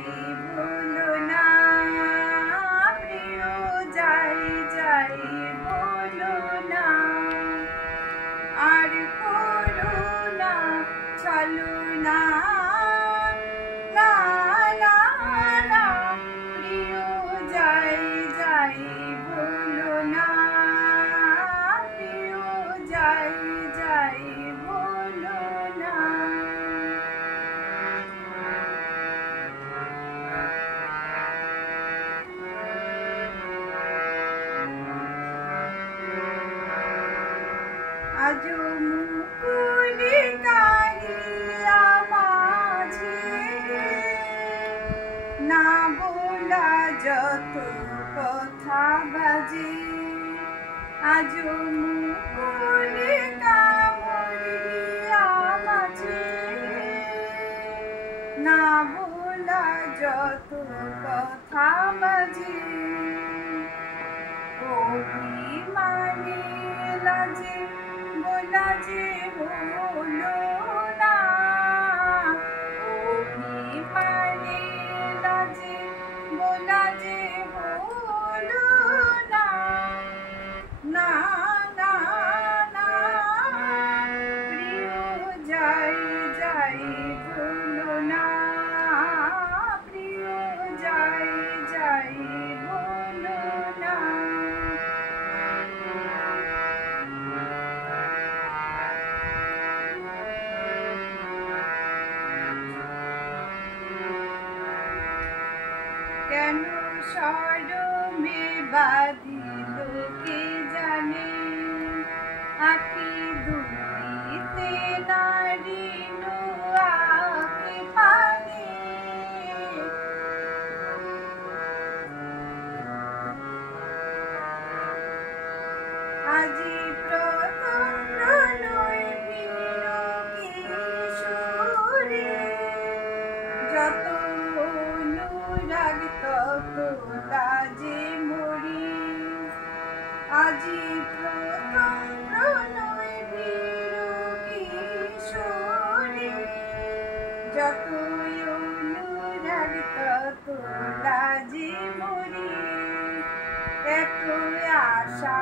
যাই বলো না প্রিয় যাই যাই বলো না আর করো না চলো না না না না প্রিয় যাই যাই বলো না প্রিয় যাই যাই বলো না আজো মুকুলি কাহিয়া মাঝে না বলা যত কথা বাজে আজো মুকুলি কাহিয়া মাঝে না বলা যত কথা বাজে অভিমানে লাজে বলা যে হলো না অভিমানে লাজে বলা যে হলো না না না না প্রিয় যাই যাই বলো না প্রিয় যাই যাই বলো না কেন শরমে বাঁধিল কে জানে আঁখি দুটিতে নারিল আঁখি পানে আজি প্রথম প্রণয় বিয়োগী সুরে যত অনুরাগ তত লাজে মরি আজি প্রথম প্রণয় বিয়োগী সুরে যত অনুরাগ তত লাজে মরি এত আশা